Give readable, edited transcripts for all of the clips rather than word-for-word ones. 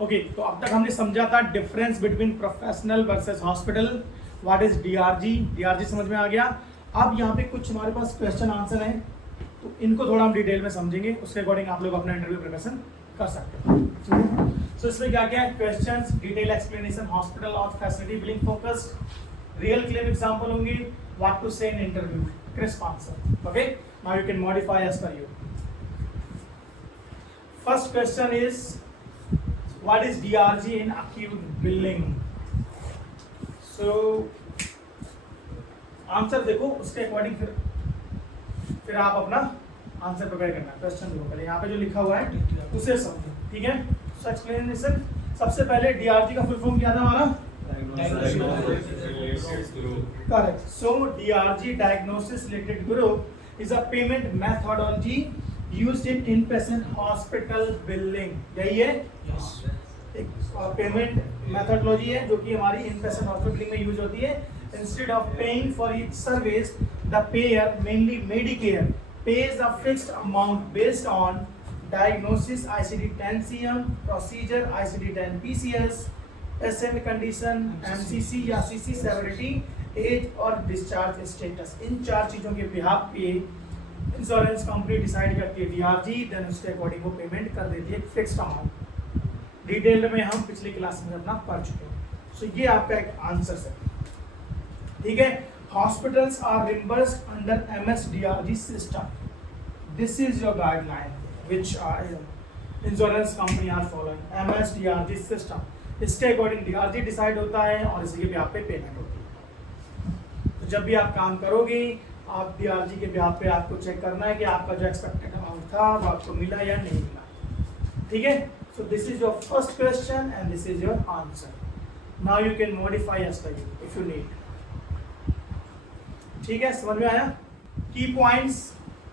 Okay तो अब तक हमने समझा था difference between professional versus hospital, what is DRG, DRG समझ में आ गया। अब यहाँ पे कुछ हमारे पास क्वेश्चन आंसर हैं, तो इनको थोड़ा हम डिटेल में समझेंगे, उसके अकॉर्डिंग आप लोग अपना इंटरव्यू प्रिपरेशन कर सकते हो। सो इसमें क्या क्या है, क्वेश्चंस, डिटेल एक्सप्लेनेशन, हॉस्पिटल और facility billing focused, real claim example होंगे, what to say in interview, crisp answer. Okay, now you can modify as per you. First question is what is DRG in acute billing? So answer देखो, उसके according फिर आप अपना answer prepare करना। Question देखो पहले, यहाँ पे जो लिखा हुआ है उसे समझो, ठीक है। सो एक्सप्लेनेशन, सबसे पहले DRG का फुल फॉर्म क्या था हमारा? Correct. So DRG, diagnosis related group, is a payment methodology used in inpatient hospital billing, यही है। एक पेमेंट मेथोडोलॉजी है जो कि हमारी inpatient hospital billing में यूज होती है। Instead of paying for each service, the payer, mainly Medicare, pays a fixed amount based on diagnosis ICD-10 CM, procedure ICD-10 PCS, patient condition MCC या CC severity, age और discharge status। इन चार चीजों के behalf पे insurance company decide करती है DRG, then उसके according वो पेमेंट कर देती है एक फिक्स्ड अमाउंट। डिटेल में हम पिछली क्लास में अपना पढ़ चुके हैं। सो ये आपका एक आंसर है, ठीक है। Hospitals are reimbursed under MSDRG system. This is your guideline which insurance company are following, MSDRG system. इसके अकॉर्डिंग डीआरजी डिसाइड होता है और इसी के ब्याह पे पेमेंट होती है। तो जब भी आप काम करोगे, आप डीआरजी के ब्याह पे आपको चेक करना है कि आपका जो एक्सपेक्टेड अमाउंट था वो आपको मिला या नहीं मिला, ठीक है। So this is your first question and this is your answer. Now you can modify as per you if you need, ठीक है। समझ में आया? Key points,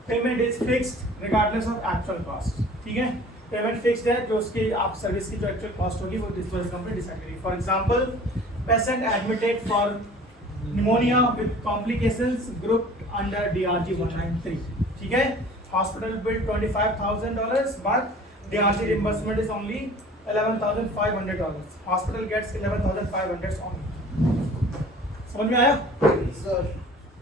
payment is fixed regardless of actual cost, ठीक है। पेमेंट फिक्स्ड है, जो उसकी आप सर्विस की जो एक्चुअल कॉस्ट होगी वो डिस्पोज कंपनी डिसाइड करेगी। For example, patient admitted for pneumonia with complications grouped under DRG 193, ठीक है। Hospital bill $25,000 but DRG reimbursement is only $11,500. Hospital gets $11,500 only. समझ में आया?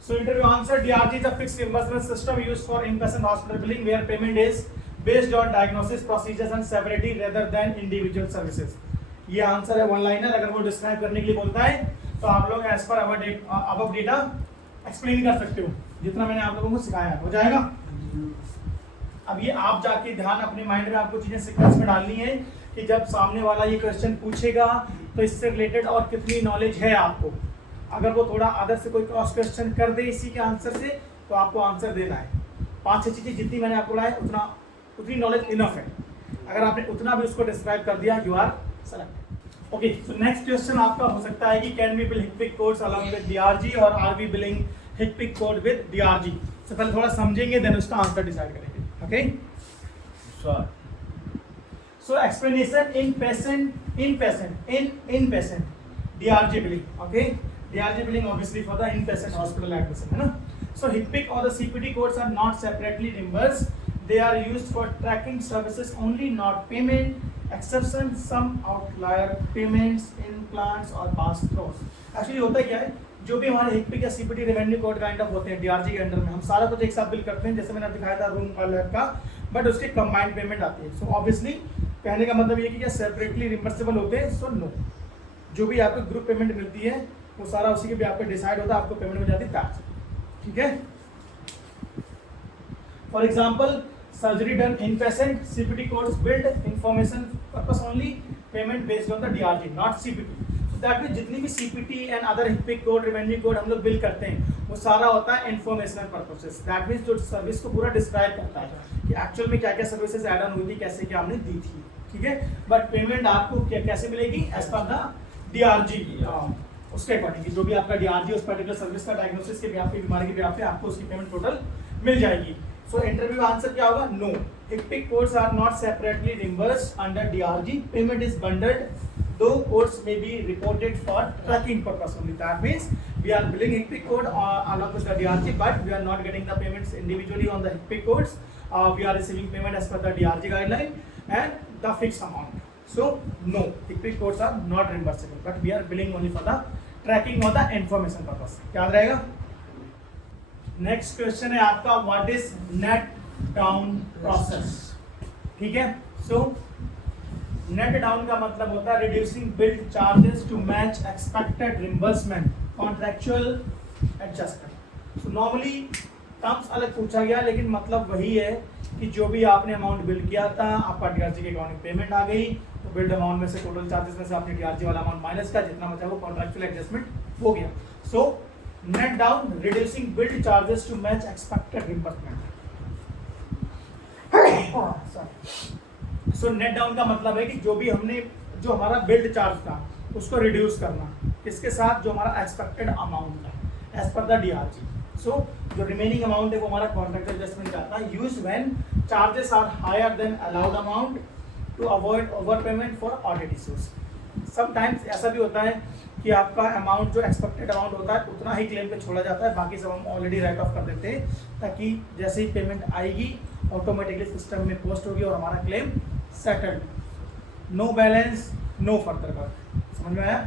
So interview answer, DRG is a fixed reimbursement system used for in-person hospital billing where payment is based on diagnosis, procedures and severity rather than individual services. ये answer है, one liner. अगर वो describe करने के लिए बोलता है तो आप लोग as per above data explain कर सकते हो, जितना मैंने आप लोगों को सिखाया। हो जाएगा? अब ये आप जाके ध्यान अपने माइंड में आपको चीजें सीक्वेंस में डालनी है कि जब सामने वाला ये क्वेश्चन पूछेगा तो इससे रिलेटेड और कितनी नॉलेज है आपको। अगर वो थोड़ा अदर से कोई क्रॉस क्वेश्चन कर दे इसी के आंसर से, तो आपको आंसर देना है। 5-6 चीजें जितनी मैंने आपको लाया उतनी नॉलेज इनफ है। अगर आपने उतना भी उसको डिस्क्राइब कर दिया, you are selected. Okay, so next question आपका हो सकता है कि can we bill HCPC codes along with DRG और are we billing HCPC code with DRG. So पहले थोड़ा समझेंगे, देन उसका आंसर डिसाइड करेंगे। Okay, so explanation inpatient DRG billing. Okay, DRG billing obviously for the inpatient hospital admission, है ना। So HCPC और the CPT codes are not separately रिम्बर्स्ड, they are used for tracking services only, not payment. Exception, some outlier payments in plans or pass-throughs. Actually होता क्या है, जो भी हमारे HCPC या CPT revenue code kind of होते हैं डीआरजी के अंडर में, हम सारा कुछ एक साथ बिल करते हैं, जैसे मैंने दिखाया था रूम का लैब का, बट उसकी कंबाइंड पेमेंट आती है। सो ऑब्वियसली कहने का मतलब ये कि क्या सेपरेटली रिम्बर्सेबल होते हैं? सो नो, जो भी आपको ग्रुप पेमेंट मिलती है वो सारा उसी के भी आपको डिसाइड होता है, आपको पेमेंट मिल जाती है, ठीक है। For example, surgery done in patient, CPT codes build information purpose only, payment based on the DRG, not CPT. So that means जितनी भी CPT and other HCPC code, revenue code हम लोग बिल करते हैं, वो सारा होता है informational purposes. That means जो सर्विस को पूरा डिस्क्राइब करता है कि एक्चुअल में क्या क्या सर्विसेज ऐड ऑन हुई थी, कैसे क्या हमने दी थी, ठीक है। बट पेमेंट आपको कैसे मिलेगी? एज पर द DRG, उसके अकॉर्डिंग जो भी आपका DRG उस पर्टिकुलर सर्विस का डायग्नोसिस के ब्याह पे, बीमारी के ब्याह पे आपको उसकी पेमेंट टोटल मिल जाएगी। So interview answer क्या होगा? No. HCPC codes are not separately reimbursed under DRG. Payment is bundled. Though codes may be reported for tracking purpose only. That means we are billing HCPC code along with the DRG, but we are not getting the payments individually on the HCPC codes. We are receiving payment as per the DRG guideline and the fixed amount. So no, equity quotes are not reimbursable, but we are billing only for the tracking or the information purpose. याद रहेगा? Next question है आपका, what is net down process. ठीक है, so net down का मतलब होता है reducing billed charges to match expected reimbursement contractual adjustment. So normally terms अलग पूछा गया, लेकिन मतलब वही है कि जो भी आपने अमाउंट बिल किया था, आपका डीआरजी के अकाउंट में पेमेंट आ गई, तो बिल्ड अमाउंट में से टोटल चार्जेस में से आपने डीआरजी वाला अमाउंट माइनस का, जितना बचा वो कॉन्ट्रेक्चुअल एडजस्टमेंट हो गया. सो net down reducing billed charges to match expected reimbursement. So net down का मतलब है कि जो हमारा बिल्ड चार्ज था उसको रिड्यूस करना, इसके साथ जो हमारा एक्सपेक्टेड अमाउंट था एज पर द डीआरजी. सो जो रिमेनिंग अमाउंट है वो हमारा कॉन्ट्रैक्ट एडजस्टमेंट जाता है. Use when charges are higher than allowed amount to avoid overpayment for audit issues. Sometimes ऐसा भी होता है कि आपका अमाउंट जो एक्सपेक्टेड अमाउंट होता है उतना ही क्लेम पे छोड़ा जाता है, बाकी सब हम ऑलरेडी राइट ऑफ कर देते हैं, ताकि जैसे ही पेमेंट आएगी ऑटोमेटिकली सिस्टम में पोस्ट होगी और हमारा claim settled. No balance no further work. समझ में आया?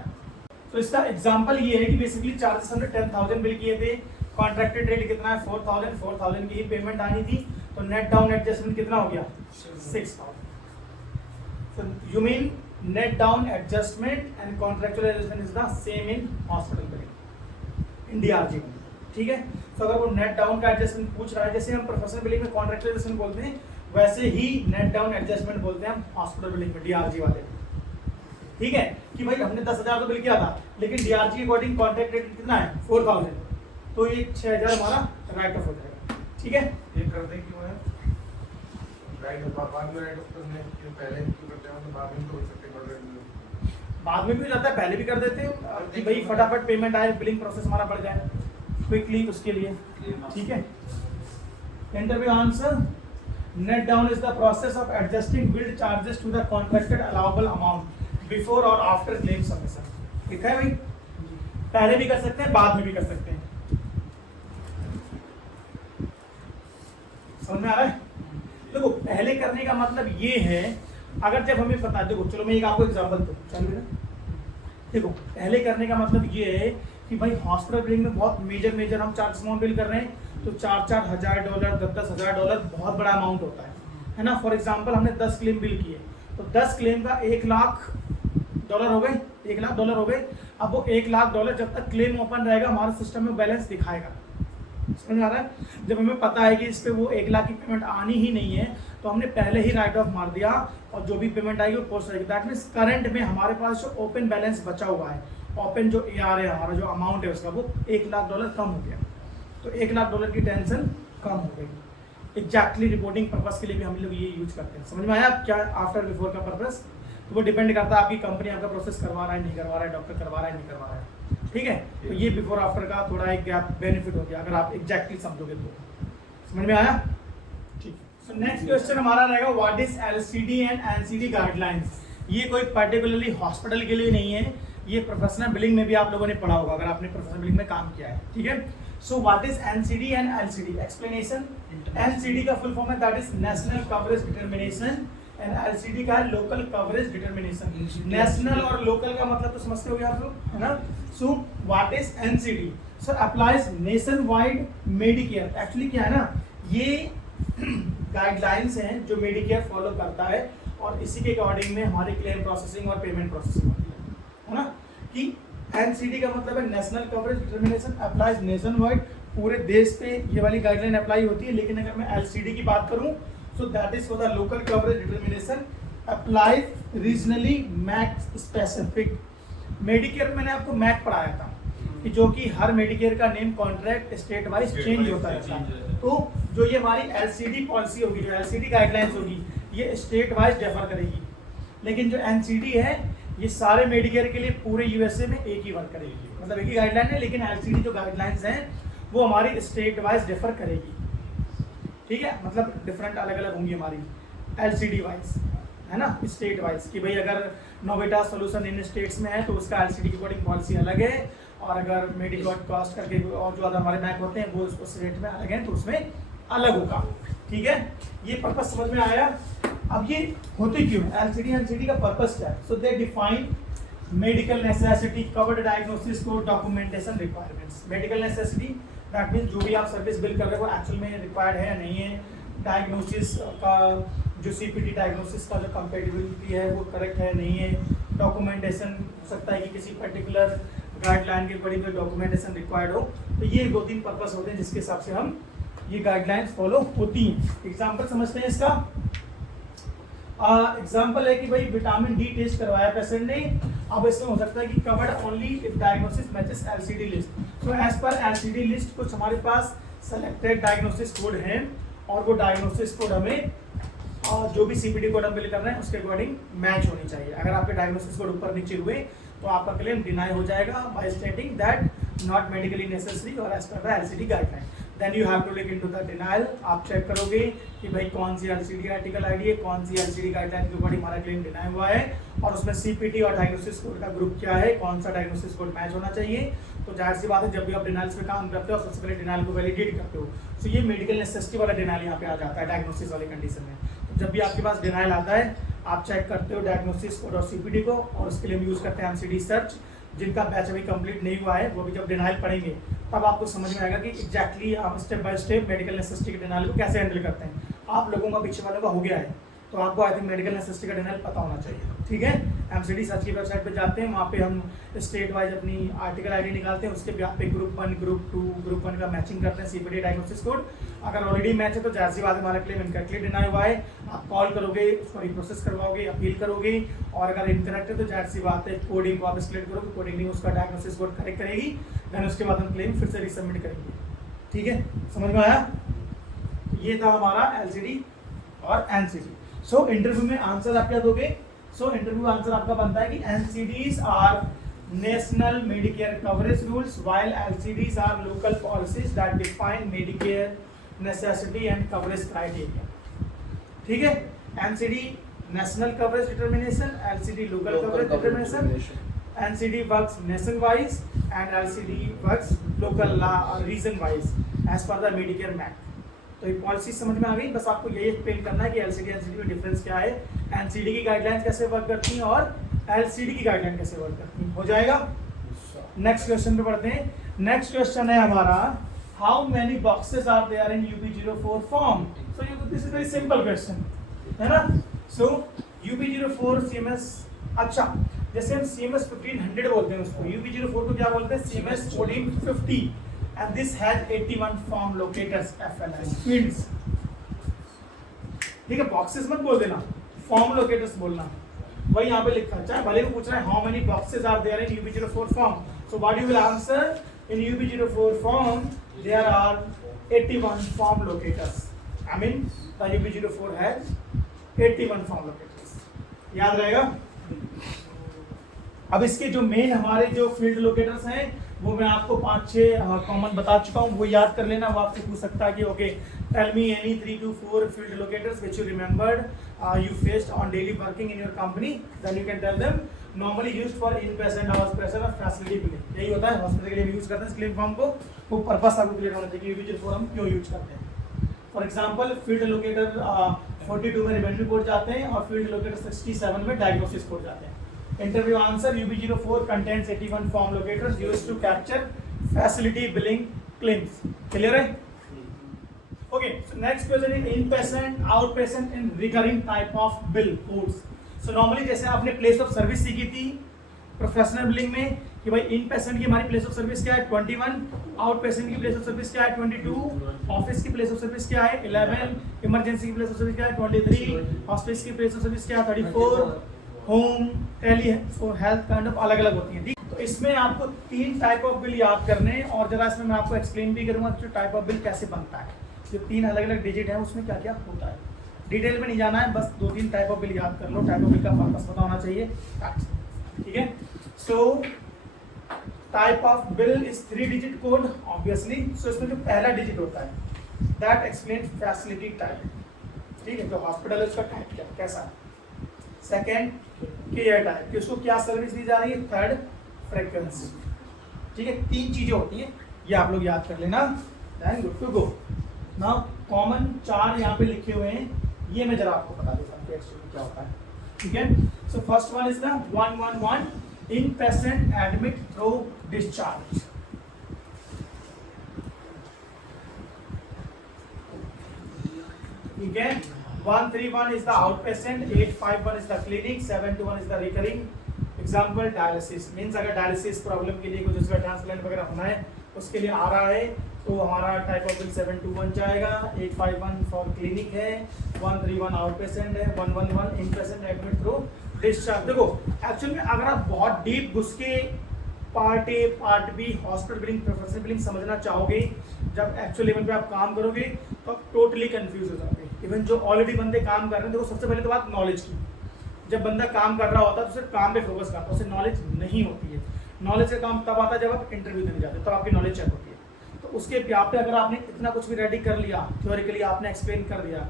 तो इसका एग्जांपल ये है कि बेसिकली चार्जेस हमने 10,000 बिल किए थे, कॉन्ट्रैक्टेड रेट कितना है 4,000 की ही पेमेंट आनी थी, तो नेट डाउन एडजस्टमेंट कितना हो गया 6,000. So you mean net down adjustment and contractual adjustment is the same in hospital billing in DRG. ठीक है, तो अगर वो नेट डाउन का एडजस्टमेंट पूछ रहा है, जैसे हम प्रोफेशनल बिलिंग में कॉन्ट्रैक्चुअल एडजस्टमेंट बोलते हैं, वैसे ही नेट डाउन एडजस्टमेंट बोलते हैं हम हॉस्पिटल बिलिंग में डीआरजी वाले. ठीक है, कि भाई हमने 10,000 तो बिल किया था, लेकिन डीआरजी के अकॉर्डिंग कॉन्ट्रैक्ट रेट कितना है 4,000, तो ये 6,000 हमारा राइट ऑफ हो जाएगा. ठीक है, ये कर दें क्यों है राइट ऑफ, बाद में राइट ऑफ करने के पहले क्यों करते हैं, तो बाद में तो हो सकते हैं, बाद में भी रहता है, पहले भी कर देते हैं कि भाई फटाफट पेमेंट आए, बिलिंग प्रोसेस हमारा बढ़ जाए क्विकली, उसके लिए. ठीक है, interview answer. Net down is the process of adjusting billed charges to the contracted allowable amount before और आफ्टर क्लेम सबमिशन. ठीक है भाई, पहले भी कर सकते हैं, बाद में भी कर सकते हैं. समझ में आ रहा है? देखो, पहले करने का मतलब ये है, अगर जब हमें पता है, देखो चलो मैं एक आपको एग्जांपल दूं, चलो देखो, पहले करने का मतलब ये है कि भाई हॉस्पिटल बिलिंग में बहुत मेजर हम चार्ज अमाउंट बिल कर रहे हैं, तो $4,000 $10,000 बहुत बड़ा अमाउंट होता है ना. फॉर एग्जांपल हमने 10 क्लेम बिल किए, तो 10 क्लेम का $1 लाख हो गए, $1 लाख हो गए. अब वो $1 लाख जब तक क्लेम ओपन रहेगा हमारे सिस्टम में बैलेंस दिखाएगा. समझ में आ रहा है? जब हमें पता है कि इस पे वो 1 लाख की पेमेंट आनी ही नहीं है, तो हमने पहले ही राइट ऑफ मार दिया, और जो भी पेमेंट आएगी वो पोस्ट रहेगी. दैट मीन्स करंट में हमारे पास जो ओपन बैलेंस बचा हुआ है, ओपन जो AR है हमारा, जो अमाउंट है उसका, वो $1 लाख कम हो गया. तो $1 लाख की टेंशन कम हो गई. एग्जैक्टली रिपोर्टिंग पर्पस के लिए भी हम लोग ये यूज करते हैं. समझ में आया क्या आफ्टर बिफोर का पर्पस? तो वो डिपेंड करता है आपकी कंपनी आपका प्रोसेस करवा रहा है नहीं करवा रहा है, डॉक्टर करवा रहा है नहीं करवा रहा है. ठीक है, तो ये बिफोर आफ्टर का थोड़ा एक गैप बेनिफिट हो गया अगर आप एग्जैक्टली समझोगे तो. समझ में आया? ठीक. सो नेक्स्ट क्वेश्चन हमारा रहेगा, what is LCD and NCD guidelines. ये कोई पर्टिकुलरली हॉस्पिटल के लिए नहीं है, ये प्रोफेशनल बिलिंग में भी आप लोगों ने पढ़ा होगा अगर आपने प्रोफेशनल बिलिंग में काम किया है. ठीक है, so what is NCD and LCD. Explanation. NCD का फुल फॉर्म है that is national coverage determination, and LCD का है लोकल कवरेज डिटर्मिनेशन. नेशनल और लोकल का मतलब तो समझते होंगे आप लोग, है ना. So what is NCD? Sir applies nation wide Medicare. Actually क्या है ना, ये गाइडलाइंस हैं जो मेडिकेयर फॉलो करता है, और इसी के अकॉर्डिंग में हमारी क्लेम प्रोसेसिंग और पेमेंट प्रोसेसिंग होती है ना. कि NCD का मतलब है national coverage determination, applies nation wide, पूरे देश पे ये वाली गाइडलाइन अप्लाई होती है. लेकिन अगर मैं LCD की बात करूं, so that is for the local coverage determination applied regionally MAC specific. Medicare मैंने आपको मैक पढ़ाया था कि जो कि हर मेडिकेयर का name contract state wise change होता रहता है. तो जो ये हमारी LCD पॉलिसी होगी, जो LCD गाइडलाइंस होगी, ये स्टेट वाइज डिफर करेगी. लेकिन जो NCD है ये सारे मेडिकेयर के लिए पूरे USA में एक ही वर्क करेगी, मतलब एक ही गाइडलाइन है. लेकिन LCD जो गाइडलाइंस हैं वो हमारी स्टेट वाइज डिफर करेगी. ठीक है, मतलब डिफरेंट अलग अलग होंगी हमारी LCD वाइज, है ना, स्टेट वाइज. कि भाई अगर नोवेटा सोल्यूशन इन स्टेट्स में है तो उसका LCD की अकॉर्डिंग पॉलिसी अलग है, और अगर मेडिकॉट कॉस्ट करके और जो अदर हमारे बैंक होते हैं वो उस रेट में अलग हैं तो उसमें अलग होगा. ठीक है, ये पर्पस समझ में आया. अब ये होते क्यों है, एलसीडी एनसीडी का पर्पस क्या है? So they define medical necessity, covered diagnosis code, documentation requirements. Medical necessity that means जो भी आप सर्विस बिल कर रहे हो वो एक्चुअल में रिक्वायर्ड है या नहीं है, डायग्नोसिस का जो सीपीटी डायग्नोसिस का जो कंपेटिबिलिटी है वो करेक्ट है नहीं है, डॉक्यूमेंटेशन हो सकता है कि किसी पर्टिकुलर गाइडलाइन के अकॉर्डिंग कोई डॉक्यूमेंटेशन रिक्वायर्ड हो। तो ये 2-3 पर्पस होते हैं जिसके हिसाब से हम ये गाइडलाइंस फॉलो होती हैं। एग्जाम्पल समझते हैं इसका। एग्जाम्पल है कि भाई विटामिन डी टेस्ट करवाया पेशेंट ने, अब इसमें हो सकता है कि covered only if diagnosis matches LCD list. So as per LCD list कुछ हमारे पास सेलेक्टेड डायग्नोसिस कोड हैं और वो डायग्नोसिस कोड हमें जो भी सीपीडी कोड हम बिल कर रहे हैं उसके अकॉर्डिंग मैच होनी चाहिए। अगर आपके डायग्नोसिस कोड ऊपर नीचे हुए तो आपका क्लेम डिनाई हो जाएगा by stating that not medically necessary और as per the LCD guideline. Then you have to look into the denial. आप चेक करोगे कि भाई कौन सी एलसीडी आर्टिकल आईडी है, कौन सी एलसीडी गाइडलाइन के अकॉर्डिंग हमारा क्लेम डिनाई हुआ है और उसमें सीपीटी और डायग्नोसिस कोड का ग्रुप क्या है, कौन सा डायग्नोसिस कोड मैच होना चाहिए। तो जाहिर सी बात है जब भी आप डिनाइल्स पे काम करते हो सबसे पहले डिनाइल को वैलिडेट करते हो। तो ये मेडिकल नेसेसिटी वाला डिनाइल यहाँ पे आ जाता है डायग्नोसिस वाली कंडीशन में। तो जब भी आपके पास डिनाइल आता है आप चेक करते हो डायग्नोसिस कोड और सीपीटी को, और उसके लिए हम यूज करते हैं एमसीडी सर्च। जिनका बैच अभी कंप्लीट नहीं हुआ है वो भी जब डिनाइल पढ़ेंगे तब आपको समझ में आएगा कि एग्जैक्टली आप step by step medical necessity के डिनाइल को कैसे हैंडल करते हैं। आप लोगों का पीछे वालों का हो गया है तो आपको आई थिंक मेडिकल नेसेसिटी का डिनाइल पता होना चाहिए। ठीक है, एमसीडी सर्च की वेबसाइट पे जाते हैं, वहाँ पे हम स्टेट वाइज अपनी आर्टिकल आईडी निकालते हैं, उसके ब्याह पे ग्रुप 1 ग्रुप 2 ग्रुप 1 का मैचिंग करते हैं सीपीटी डायग्नोसिस कोड। अगर ऑलरेडी मैच है तो जाहिर सी बात है हमारा क्लेम इनकरेक्टली डिनाई हुआ है। आप कॉल करोगे, उसको रिप्रोसेस करवाओगे, अपील करोगे, और अगर इनकरेक्ट है तो जाहिर सी बात है कोडिंग को आप एस्केलेट करोगे, कोडिंग नहीं उसका डायग्नोसिस कोड करेक्ट करेगी, देन उसके बाद हम क्लेम फिर से रिसबमिट करेंगे। ठीक है, समझ में आया? ये था हमारा एलसीडी और एनसीडी। सो इंटरव्यू में आंसर आप क्या दोगे? सो इंटरव्यू आंसर आपका बनता है कि NCDs are national Medicare coverage rules while LCDs are local policies that define Medicare necessity and coverage criteria. ठीक है, NCD national coverage determination, LCD local coverage determination, NCD works nation wise and LCD works local region wise as per the Medicare मैक्ट। तो ये policy समझ में आ गई। बस आपको यही एक्सप्लेन करना है कि एलसीडी एनसीडी में डिफरेंस क्या है, एनसीडी की गाइडलाइंस कैसे वर्क करती हैं और एलसीडी की गाइडलाइन कैसे वर्क करती हैं। हो जाएगा। नेक्स्ट क्वेश्चन पे पढ़ते हैं। नेक्स्ट क्वेश्चन है हमारा, how many boxes are there in UB04 form. So this is very simple question है ना। सो UB04 CMS, अच्छा जैसे हम CMS 1500 बोलते हैं उसको, UB04 को क्या बोलते हैं? CMS 1450 and this has 81 form locators FLS fields। ठीक है, बॉक्सेस मत बोल देना, फॉर्म लोकेटर्स बोलना। वही यहाँ पे लिखा है, चाहे भले को पूछ रहा है how many boxes are there in UB04 form. So what you will answer? In UB04 form there are 81 form locators। I mean the UB04 has 81 form locators। याद रहेगा। अब इसके जो मेन हमारे जो फील्ड लोकेटर्स हैं वो मैं आपको 5-6 कॉमन बता चुका हूँ, वो याद कर लेना। वो आपसे पूछ सकता है कि okay tell me any 3 to 4 field locators which you remembered you faced on daily working in your company, then you can tell them normally used for in-patient hospital और facility billing। यही होता है, हॉस्पिटल के लिए use करते हैं claim form को। वो पर्पस आपको क्लियर होना चाहिए कि UB04 हम क्यों यूज करते हैं। फॉर एग्जांपल फील्ड लोकेटर 42 में रेवेन्यू कोड जाते हैं और फील्ड लोकेटर 67 में डायग्नोसिस कोड जाते हैं। Interview answer, UB04 contains 81 form locators used to capture facility billing claims। Clear है? Okay, so next question is inpatient, outpatient and recurring type of bill codes। So normally जैसे आपने place of service सीखी थी professional billing में कि भाई इन patient की हमारी प्लेस ऑफ सर्विस क्या है 21, आउट पेशेंट की प्लेस ऑफ सर्विस क्या है 22, ऑफिस की प्लेस ऑफ सर्विस क्या है 11, इमरजेंसी की प्लेस ऑफ सर्विस क्या है 23, हॉस्पिटल की प्लेस ऑफ सर्विस क्या है 34, home tele for health kind of अलग अलग होती है। ठीक, तो इसमें आपको 3 टाइप ऑफ बिल याद करने, और जरा इसमें मैं आपको एक्सप्लेन भी करूंगा कि टाइप ऑफ बिल कैसे बनता है, जो 3 अलग अलग डिजिट है उसमें क्या क्या होता है। डिटेल में नहीं जाना है, बस 2-3 टाइप ऑफ बिल याद कर लो। टाइप ऑफ बिल का पर्पस पता होना चाहिए। ठीक है, so type of bill is 3 digit code obviously. So इसमें जो पहला डिजिट होता है दैट एक्सप्लेन फैसिलिटी टाइप। ठीक है, जो हॉस्पिटल है उसका टाइप क्या कैसा है। सेकेंड केयर टाइप कि उसको क्या सर्विस दी जा रही है। Third frequency. ठीक है, 3 चीजें होती हैं, ये आप लोग याद कर लेना। Then good to go. Now common 4 यहाँ पे लिखे हुए हैं, ये मैं जरा आपको बता देता हूँ। सकते हैं एक्चुअली क्या होता है, ठीक है। So first one is the 111 in patient admit through discharge, ठीक है। 131 is the outpatient, 851 is the clinic, 721 is the recurring. Example dialysis means अगर डायलिसिस प्रॉब्लम के लिए कुछ उसका ट्रांसप्लांट वगैरह होना है उसके लिए आ रहा है तो हमारा टाइप ऑफ बिल 721 जाएगा, 851 फॉर क्लिनिक है, 131 आउट पेशेंट है, 111 in patient admit through discharge. देखो एक्चुअली में अगर आप बहुत डीप घुस के part A part B hospital billing professional billing समझना चाहोगे, जब एक्चुअल लेवल पे आप काम करोगे तो आप टोटली कंफ्यूज हो जाओगे। इवन जो ऑलरेडी बंदे काम कर रहे हैं, देखो सबसे पहले तो बात नॉलेज की, जब बंदा काम कर रहा होता है तो सिर्फ काम पे फोकस करता है, उसे नॉलेज नहीं होती है। नॉलेज का काम तब आता है जब आप इंटरव्यू देने जाते हो, तब आपकी नॉलेज चेक होती है। तो उसके यहाँ पे अगर आपने इतना कुछ भी रेडी कर लिया, थ्योरिकली आपने एक्सप्लेन कर दिया,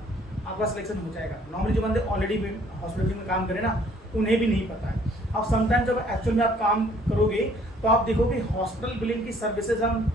आपका सिलेक्शन हो जाएगा। नॉर्मली जो बंदे ऑलरेडी हॉस्पिटल में काम करें ना, उन्हें भी नहीं पता है। अब समटाइम जब एक्चुअल में आप काम करोगे तो आप देखोगे हॉस्पिटल बिलिंग की सर्विसेज हम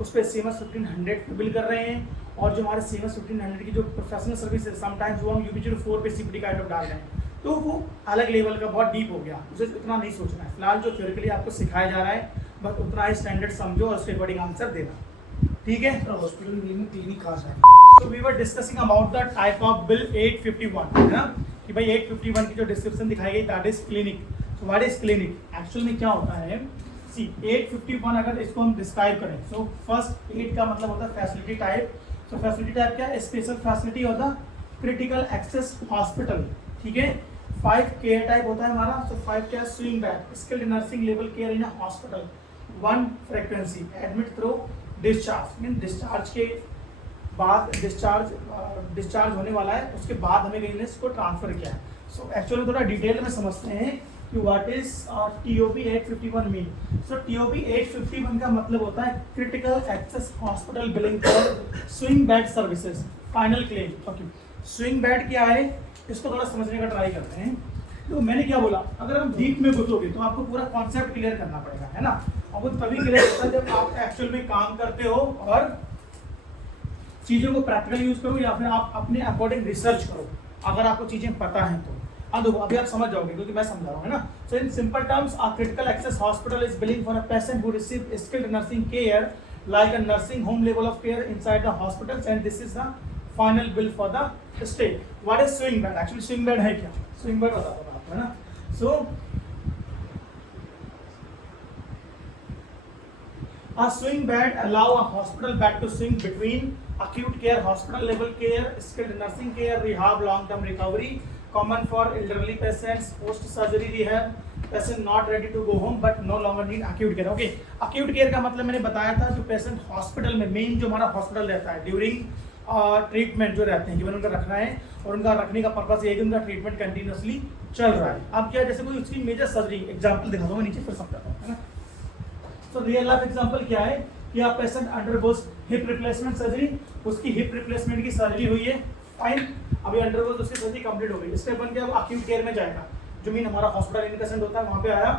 उस पर CMS 1500 बिल कर रहे हैं, और जो हमारे CMS 1500 की जो प्रोफेशनल सर्विस है समटाइम्स वो हम UB 04 पे CPT काइंड ऑफ डाल रहे हैं, तो वो अलग लेवल का बहुत डीप हो गया, उसे इतना नहीं सोचना है। फिलहाल जो थ्योरिकली आपको सिखाया जा रहा है बस उतना ही स्टैंडर्ड समझो और उसके अकॉर्डिंग आंसर देना, ठीक है। हॉस्पिटल में क्लिनिक कहाँ से? So we were discussing about the type of bill 851, है ना, कि भाई 851 की जो डिस्क्रिप्शन दिखाई गई that is clinic. So what is clinic? Actual में क्या होता है, सी 851 अगर इसको हम डिस्क्राइब करें, सो फर्स्ट 8 का मतलब होता है फैसिलिटी टाइप। सो फैसिलिटी टाइप क्या है? स्पेशल फैसिलिटी और द क्रिटिकल एक्सेस हॉस्पिटल, ठीक है। 5 केयर टाइप होता है हमारा, सो 5 क्या? Swing back, skilled nursing level care in hospital. 1 frequency admit through discharge, mean discharge के बाद डिस्चार्ज होने वाला है, उसके बाद हमें कहीं ने इसको ट्रांसफर किया है। सो एक्चुअली थोड़ा डिटेल में समझते हैं कि what is TOB 851 mean. So TOB 851 का मतलब होता है critical access hospital billing for swing bed services final claim. Okay, swing bed क्या है इसको थोड़ा समझने का ट्राई करते हैं। तो मैंने क्या बोला, अगर हम डीप में घुसोगे तो आपको पूरा कॉन्सेप्ट क्लियर करना पड़ेगा, है ना। और वो तभी क्लियर होता है जब आप एक्चुअल में काम करते हो और चीज़ों को प्रैक्टिकल यूज करो या फिर आप अपने अकॉर्डिंग रिसर्च करो, अगर आपको चीज़ें पता हैं तो। अब देखो अभी आप समझ जाओगे क्योंकि मैं समझा रहा हूँ, है ना। So in simple terms a critical access hospital is billing for a patient who receive skilled nursing care like a nursing home level of care inside the hospitals, and this is the final bill for the stay. What is swing bed? Actually swing bed है क्या? Swing bed बताता हूँ आपको, है ना। So a swing bed allow a hospital bed to swing between acute care, hospital level care, skilled nursing care, rehab, long term recovery, common for elderly patients, post surgery rehab, patient not ready to go home but no longer need acute care. Okay, acute care का मतलब मैंने बताया था जो patient hospital में, main जो हमारा hospital रहता है ड्यूरिंग ट्रीटमेंट जो रहते हैं, कि उनका रखना है और उनका रखने का पर्पस ये है कि उनका ट्रीटमेंट कंटिन्यूसली चल रहा है। अब क्या, जैसे कोई उसकी मेजर सर्जरी, एग्जाम्पल दिखा दूँ मैं नीचे फिर समझाता हूँ, है ना। सो रियल लाइफ एग्जाम्पल क्या है कि आप patient undergoes hip replacement surgery, उसकी हिप रिप्लेसमेंट की सर्जरी हुई है, फाइन, अभी अंडरगोस उसकी सर्जरी कंप्लीट हो गई, स्टेप 1 के अब अक्यूट केयर में जाएगा, जो मीन हमारा हॉस्पिटल इन पेशेंट होता है वहां पे आया।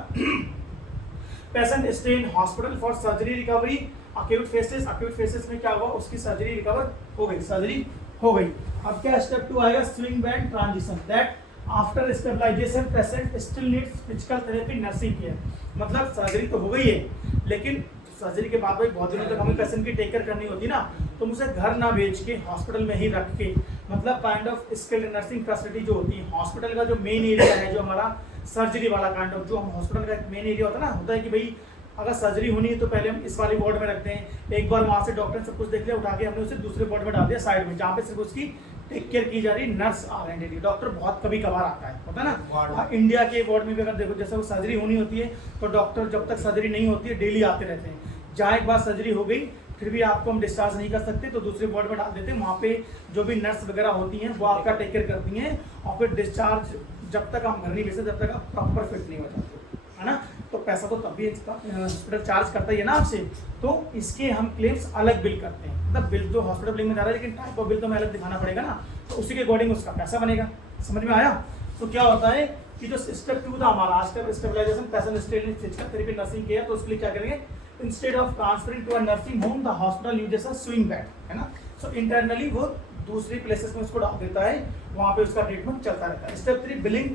Patient stay in hospital for surgery recovery, acute faces में क्या हुआ, उसकी सर्जरी रिकवर हो गई, सर्जरी हो गई। अब क्या स्टेप 2 आएगा, swing bed transition, that after stabilization patient still needs physical therapy nursing care. मतलब सर्जरी तो हो गई है लेकिन सर्जरी के बाद भाई बहुत दिनों तक हमें पेशेंट की टेक केयर करनी होती ना, तो मुझे घर ना भेज के हॉस्पिटल में ही रख के, मतलब kind of skilled nursing facility जो होती है हॉस्पिटल का जो मेन एरिया है, जो हमारा सर्जरी वाला काइंड ऑफ जो हम हॉस्पिटल का मेन एरिया होता है ना, होता है कि भाई अगर सर्जरी होनी है तो पहले हम इस वाले वार्ड में रखते हैं, एक बार वहाँ से डॉक्टर सब कुछ देख लिया, उठा के हमने उसे दूसरे वार्ड में डाल दिया साइड में, जहाँ पे सिर्फ उसकी टेक केयर की जा रही, नर्स RND, डॉक्टर बहुत कभी कभार आता है, होता है ना। इंडिया के वार्ड में भी अगर देखो, जैसे वो सर्जरी होनी होती है तो डॉक्टर जब तक सर्जरी नहीं होती है डेली आते रहते हैं। जहाँ एक बार सर्जरी हो गई फिर भी आपको हम डिस्चार्ज नहीं कर सकते, तो दूसरे वार्ड में डाल देते हैं, वहाँ पे जो भी नर्स वगैरह होती हैं वो आपका टेक केयर करती हैं, और फिर डिस्चार्ज जब तक हम घर नहीं भेजते जब तक आप प्रॉपर फिट नहीं हो जाते, है ना। तो पैसा तो तब भी हॉस्पिटल चार्ज करता ही है ना आपसे, तो इसके हम क्लेम्स अलग बिल करते हैं। मतलब बिल तो हॉस्पिटल बिल में जा रहा है लेकिन टाइप ऑफ बिल तो हमें अलग दिखाना पड़ेगा ना, तो उसी के अकॉर्डिंग उसका पैसा बनेगा। समझ में आया? तो क्या होता है कि जो स्टेप 2 था हमारा, stabilization patient stay in physical therapy nursing care, तो उसके लिए क्या करेंगे, instead of transferring to a nursing home the hospital uses a swing bed, है ना। सो इंटरनली वो दूसरी प्लेसेस में उसको डाल देता है, वहां पे उसका ट्रीटमेंट चलता रहता है। Step 3 billing.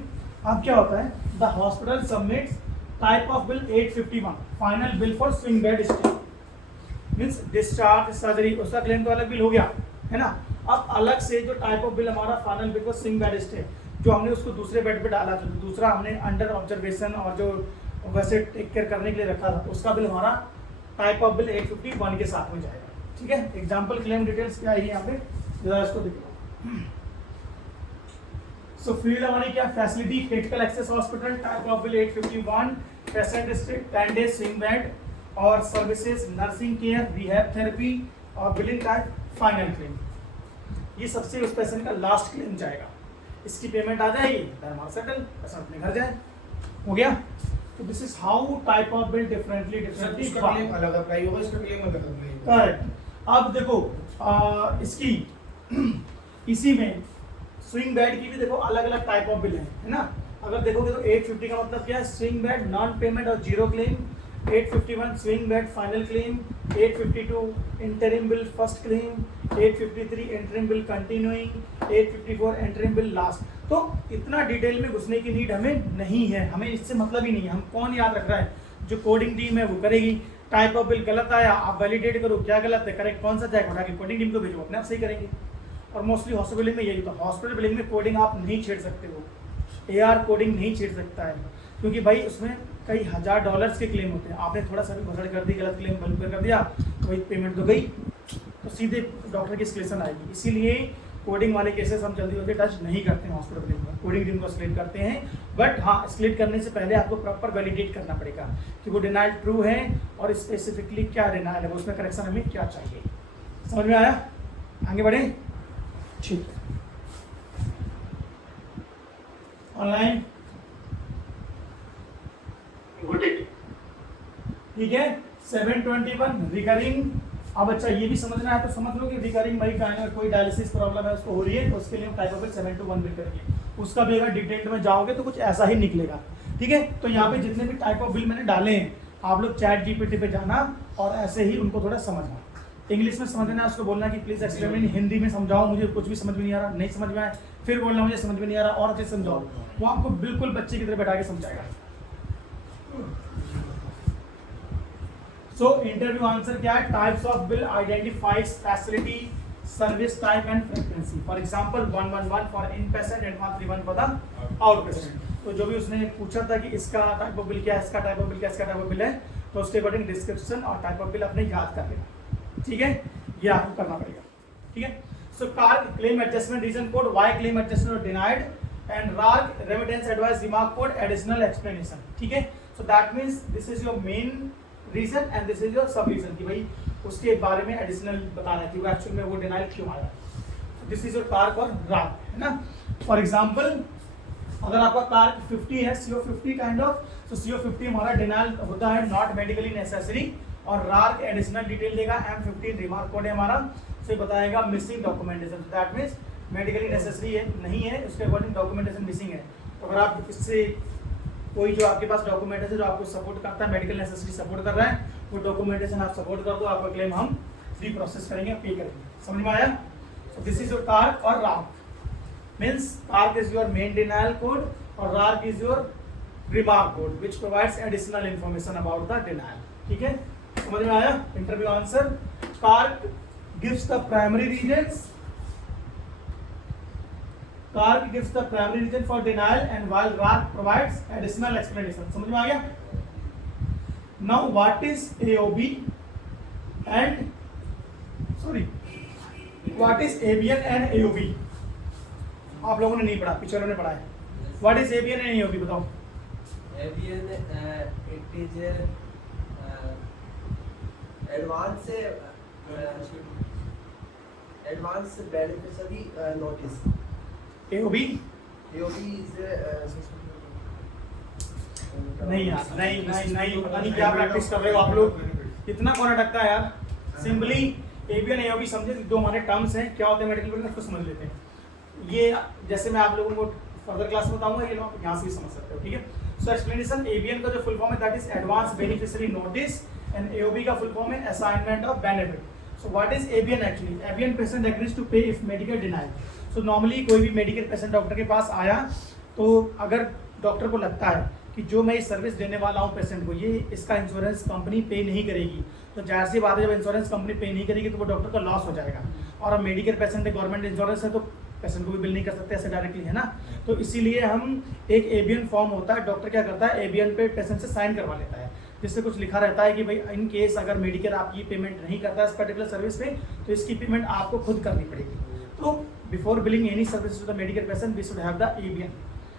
अब क्या होता है, the hospital submits type of bill 851 final bill for swing bed stay, means discharge surgery, उसका क्लेम तो अलग बिल हो गया है ना। अब अलग से जो टाइप ऑफ बिल हमारा final bill for swing bed stay, जो हमने उसको दूसरे बेड पे डाला था, दूसरा हमने अंडर ऑब्जर्वेशन और जो वैसे टेक केयर करने के लिए रखा था, उसका बिल हमारा टाइप ऑफ बिल 851 के साथ में जाएगा। ठीक है, एग्जांपल क्लेम डिटेल्स क्या है यहाँ पे, जरा इसको देखो। सो फील्ड हमारी क्या, facility critical access hospital, type of bill 851, patient strict 10 days swing bed, और services nursing care, rehab therapy, और बिलिंग टाइप फाइनल क्लेम। ये सबसे उस पेशेंट का लास्ट क्लेम जाएगा, इसकी पेमेंट आ जाएगी, हमारा सेटल, पेशेंट अपने घर जाए, हो गया। तो this is how type of bill differently इसका क्लेम अलग अप्लाई होगा, इसका क्लेम अलग अप्लाई होगा। करेक्ट। अब देखो इसकी इसी में स्विंग बेड की भी देखो अलग अलग टाइप ऑफ बिल है ना। अगर देखोगे तो 850 का मतलब क्या है, स्विंग बेड नॉन पेमेंट और zero claim, 851 swing bed final claim, 852 interim bill first claim, 853 interim bill continuing, 854 interim bill last. तो इतना डिटेल में घुसने की नीड हमें नहीं है, हमें इससे मतलब ही नहीं है। हम कौन याद रख रहा है, जो कोडिंग टीम है वो करेगी। टाइप ऑफ बिल गलत आया, आप वैलिडेट करो क्या गलत है, करेक्ट कौन सा जाएगा, उठा के कोडिंग टीम को भेजो, अपने आप सही करेंगे। और मोस्टली हॉस्पिटल बिलिंग में यही होता है, हॉस्पिटल बिलिंग में कोडिंग आप नहीं छेड़ सकते हो, AR कोडिंग नहीं छेड़ सकता है, क्योंकि भाई उसमें कई हजार डॉलर्स के क्लेम होते हैं। आपने थोड़ा सा भी भसड़ कर दी, गलत क्लेम बंद कर दिया, तो भाई पेमेंट तो गई, तो सीधे डॉक्टर की एस्केलेशन आएगी। इसीलिए कोडिंग वाले केसेस हम जल्दी जल्दी टच नहीं करते हैं हॉस्पिटल बिलिंग में, कोडिंग टीम को एस्केलेट करते हैं। बट हाँ, एस्केलेट करने से पहले आपको प्रॉपर वैलिडेट करना पड़ेगा कि वो डिनाइल ट्रू है और स्पेसिफिकली क्या डिनाइल है, उसमें करेक्शन हमें क्या चाहिए। समझ में आया, आगे बढ़े। ठीक, ऑनलाइन ठीक है। 721 रिकरिंग। अब अच्छा ये भी समझना है तो समझ लो कि रिकरिंग भाई कोई डायलिसिस प्रॉब्लम है उसको हो रही है, तो उसके लिए टाइप ऑफ बिल 721 बिल करेंगे, उसका भी अगर डिटेल में जाओगे तो कुछ ऐसा ही निकलेगा। ठीक है, तो यहाँ पे जितने भी टाइप ऑफ बिल मैंने डाले हैं, आप लोग चैट GPT पे जाना और ऐसे ही उनको थोड़ा समझना। इंग्लिश में समझना है, उसको बोलना कि प्लीज एक्सप्लेन, हिंदी में समझाओ, मुझे कुछ भी समझ में नहीं आ रहा, नहीं समझ में आया फिर बोलना मुझे समझ में नहीं आ रहा और अच्छे से समझाओ, वो आपको बिल्कुल बच्चे की तरह बैठा के समझाएगा। सो इंटरव्यू आंसर क्या है, types of bill identifies facility service type and frequency. For example 111 for in patient and 131 for the out patient. तो जो भी उसने पूछा था कि इसका टाइप ऑफ बिल क्या है, इसका टाइप ऑफ बिल क्या है, इसका टाइप ऑफ बिल है, तो उसके अकॉर्डिंग डिस्क्रिप्शन और टाइप ऑफ बिल अपने याद कर लेना। ठीक है, ये आपको करना पड़ेगा। ठीक है, सो कार्क claim adjustment reason code, why claim adjustment denied, and RARC remittance advice remark code additional explanation. ठीक है, so that means this is your main reason and this is your sub reason कि भाई उसके बारे में additional बताना है कि वो एक्चुअल में वो डिनाइल क्यों आया। दिस इज योर कार्क और रार्क, है ना। फॉर एग्जांपल अगर आपका कार्क 50 है, CO50 काइंड ऑफ, तो CO50 हमारा डिनाइल होता है नॉट मेडिकली नेसेसरी, और रार्क एडिशनल डिटेल देगा, M15 रिमार्क कोड है हमारा, से बताएगा missing documentation. That means medically necessary है, नहीं है, उसके अकॉर्डिंग डॉक्यूमेंटेशन मिसिंग है। तो अगर आप इससे कोई जो आपके पास डॉक्यूमेंटेशन जो आपको सपोर्ट करता है, मेडिकल नेसेसरी सपोर्ट कर रहा है, वो डॉक्यूमेंटेशन आप सपोर्ट कर दो, आपका क्लेम हम फ्री प्रोसेस करेंगे, पे करेंगे। समझ में आया। सो दिस इज योर कार्क और रार्क, means cork is your main denial code और रार्क is your remark code which provides additional information about the denial. ठीक है, समझ में आया। Interview answer, cork gives the primary reasons, cork gives the primary reason for denial and while रार्क provides additional explanation. समझ में आ गया। Now what is AOB and what is ABN and AOB? आप लोगों ने नहीं पढ़ा, पिछले लोगों ने पढ़ा है। What is ABN and AOB बताओ। ABN it is advance beneficiary notice. AOB AOB is नहीं यार, नहीं पता नहीं क्या प्रैक्टिस कर रहे हो आप लोग, इतना कौन अटकता है यार। सिंपली ABN AOB समझे, दो हमारे टर्म्स हैं, क्या होते हैं मेडिकल बिल, उसको समझ लेते हैं। ये जैसे मैं आप लोगों को फर्दर क्लास में बताऊंगा, ये लोग यहाँ से भी समझ सकते हो। ठीक है, सो एक्सप्लेनेशन, ABN का जो फुल फॉर्म है that is advance beneficiary notice and AOB का फुल फॉर्म है assignment of benefit. So what is ABN actually? ABN patient agrees to pay if Medicare denied. So normally कोई भी medical patient doctor के पास आया तो अगर doctor को लगता है कि जो मैं इस सर्विस देने वाला हूँ पेशेंट को ये इसका इंश्योरेंस कंपनी पे नहीं करेगी, तो जाहिर सी बात है जब इंश्योरेंस कंपनी पे नहीं करेगी तो वो डॉक्टर का लॉस हो जाएगा। और अब मेडिकल पेशेंट है, गवर्नमेंट इंश्योरेंस है, तो पेशेंट को भी बिल नहीं कर सकते ऐसे डायरेक्टली, है ना। तो इसीलिए हम एक एबीएन फॉर्म होता है, डॉक्टर क्या करता है एबीएन पे पेशेंट से साइन करवा लेता है, जिससे कुछ लिखा रहता है कि भाई इन केस अगर मेडिकेयर आपकी पेमेंट नहीं करता है इस पर्टिकुलर सर्विस पे तो इसकी पेमेंट आपको खुद करनी पड़ेगी। तो before billing any service to the medical patient we should have the ABN.